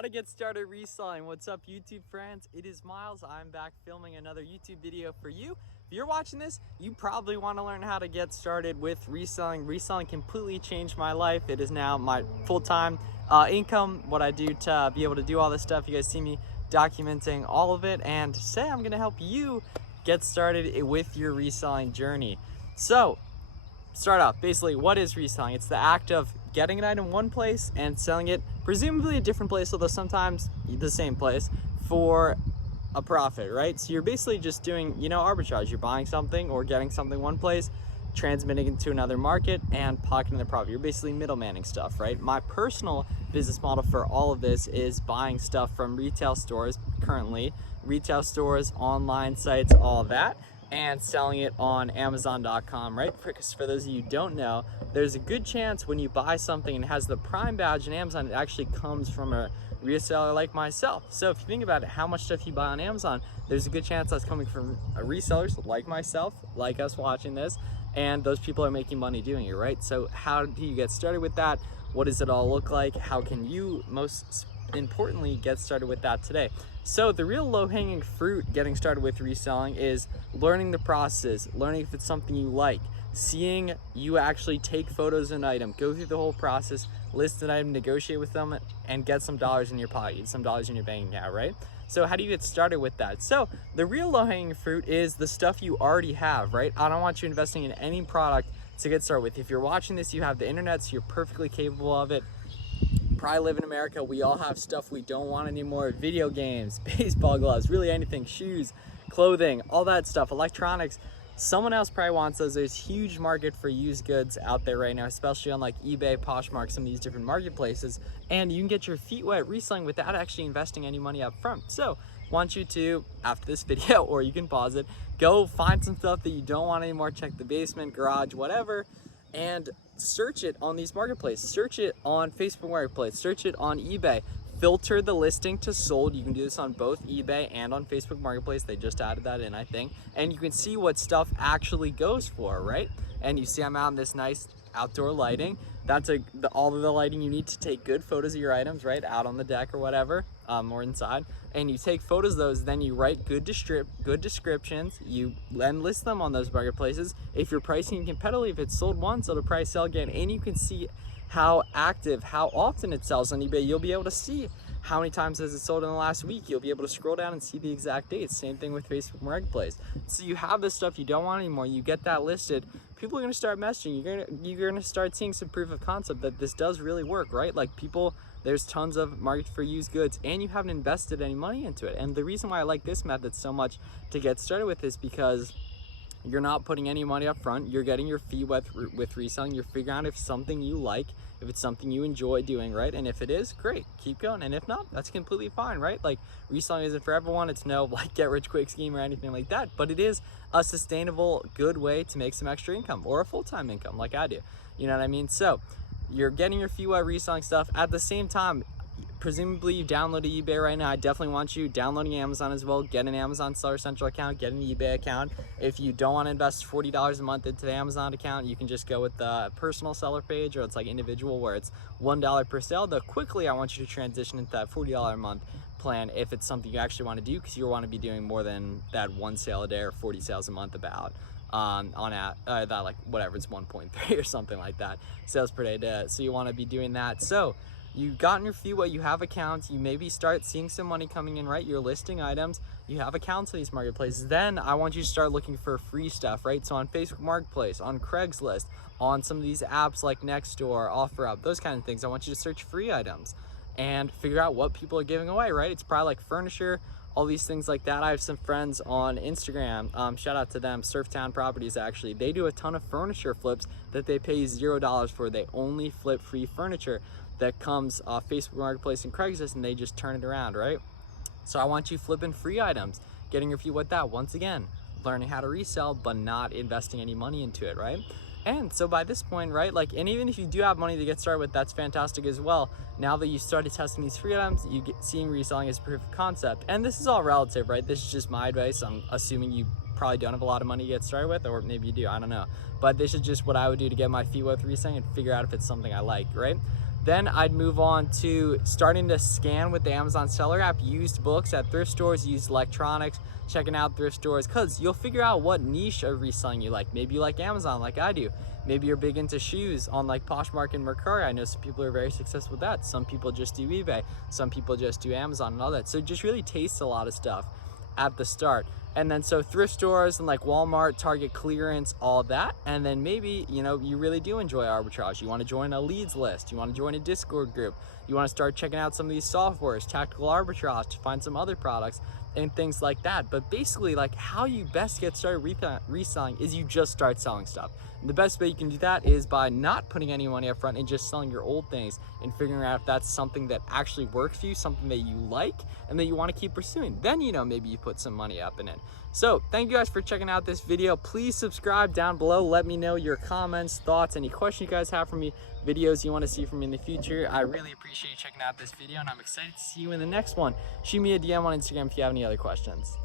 How to get started reselling. What's up, YouTube friends? It is Miles. I'm back filming another YouTube video for you. If you're watching this, you probably want to learn how to get started with reselling. Reselling completely changed my life. It is now my full-time income, what I do to be able to do all this stuff. You guys see me documenting all of it, and today I'm going to help you get started with your reselling journey. So, start off, basically, what is reselling? It's the act of getting an item one place and selling it presumably a different place, although sometimes the same place, for a profit, right? So you're basically just doing, arbitrage. You're buying something or getting something one place, transmitting it to another market, and pocketing the profit. You're basically middlemaning stuff, right? My personal business model for all of this is buying stuff from retail stores currently, retail stores, online sites, all that, and selling it on Amazon.com, right? Because for those of you who don't know, there's a good chance when you buy something and it has the Prime badge in Amazon, it actually comes from a reseller like myself. So if you think about it, how much stuff you buy on Amazon, there's a good chance that's coming from resellers like myself, like us watching this, and those people are making money doing it, right? So how do you get started with that? What does it all look like? How can you, most importantly, get started with that today? So the real low-hanging fruit getting started with reselling is learning the process, learning if it's something you like, seeing you actually take photos of an item, go through the whole process, list an item, negotiate with them, and get some dollars in your pocket, some dollars in your bank account, right? So how do you get started with that? So the real low-hanging fruit is the stuff you already have, right? I don't want you investing in any product to get started with. If you're watching this, you have the internet, so you're perfectly capable of it. Probably live in America, we all have stuff we don't want anymore: video games, baseball gloves, really anything, shoes, clothing, all that stuff, electronics. Someone else probably wants those. There's huge market for used goods out there right now, especially on like eBay, Poshmark, some of these different marketplaces, and you can get your feet wet reselling without actually investing any money up front. So I want you to, after this video, or you can pause it, go find some stuff that you don't want anymore, check the basement, garage, whatever, and search it on these marketplaces. Search it on Facebook Marketplace, search it on eBay, filter the listing to sold. You can do this on both eBay and on Facebook Marketplace. They just added that in, I think, and you can see what stuff actually goes for, right? And you see I'm out in this nice outdoor lighting. That's all of the lighting you need to take good photos of your items, right, out on the deck or whatever, or inside. And you take photos of those, then you write good descriptions, you then list them on those marketplaces. If you're pricing competitively, if it's sold once, it'll probably sell again, and you can see how active, how often it sells on eBay. You'll be able to see how many times has it sold in the last week. You'll be able to scroll down and see the exact dates. Same thing with Facebook Marketplace. So you have this stuff you don't want anymore, you get that listed, people are gonna start messaging. You're gonna start seeing some proof of concept that this does really work, right? Like there's tons of market for used goods, and you haven't invested any money into it. And the reason why I like this method so much to get started with is because you're not putting any money up front. You're getting your feet wet with reselling. You're figuring out if it's something you like, if it's something you enjoy doing, right? And if it is, great, keep going. And if not, that's completely fine, right? Like, reselling isn't for everyone. It's no like get rich quick scheme or anything like that, but it is a sustainable, good way to make some extra income, or a full-time income like I do. You know what I mean? So you're getting your feet wet reselling stuff. At the same time, presumably you downloaded eBay right now. I definitely want you downloading Amazon as well. Get an Amazon Seller Central account, get an eBay account. If you don't want to invest $40 a month into the Amazon account, you can just go with the personal seller page, or it's like individual where it's $1 per sale. Though quickly I want you to transition into that $40 a month plan if it's something you actually want to do, because you want to be doing more than that one sale a day or 40 sales a month about. That, like, whatever, it's 1.3 or something like that sales per day. So you want to be doing that. So you've gotten your feet wet, you have accounts, you maybe start seeing some money coming in, right? You're listing items, you have accounts in these marketplaces. Then I want you to start looking for free stuff, right? So on Facebook Marketplace, on Craigslist, on some of these apps like Nextdoor, OfferUp, those kind of things, I want you to search free items and figure out what people are giving away, right? It's probably like furniture, all these things like that. I have some friends on Instagram, shout out to them, Surftown Properties actually. They do a ton of furniture flips that they pay $0 for. They only flip free furniture that comes off Facebook Marketplace and Craigslist, and they just turn it around, right? So I want you flipping free items, getting your feet wet that. Once again, learning how to resell, but not investing any money into it, right? And so by this point, right, like, and even if you do have money to get started with, that's fantastic as well. Now that you started testing these free items, seeing reselling as proof of concept. And this is all relative, right? This is just my advice. I'm assuming you probably don't have a lot of money to get started with, or maybe you do, I don't know. But this is just what I would do to get my feet wet with reselling and figure out if it's something I like, right? Then I'd move on to starting to scan with the Amazon seller app, used books at thrift stores, used electronics, checking out thrift stores, because you'll figure out what niche of reselling you like. Maybe you like Amazon like I do. Maybe you're big into shoes on like Poshmark and Mercari. I know some people are very successful with that. Some people just do eBay. Some people just do Amazon and all that. So just really taste a lot of stuff at the start. And then so thrift stores and like Walmart, Target clearance, all that. And then maybe, you know, you really do enjoy arbitrage. You want to join a leads list. You want to join a Discord group. You want to start checking out some of these softwares, tactical arbitrage, to find some other products and things like that. But basically, like, how you best get started reselling is you just start selling stuff. And the best way you can do that is by not putting any money up front and just selling your old things and figuring out if that's something that actually works for you, something that you like and that you want to keep pursuing. Then, you know, maybe you put some money up in it. So thank you guys for checking out this video. Please subscribe down below. Let me know your comments, thoughts, any questions you guys have for me, videos you want to see from me in the future. I really appreciate you checking out this video, and I'm excited to see you in the next one. Shoot me a DM on Instagram if you have any other questions.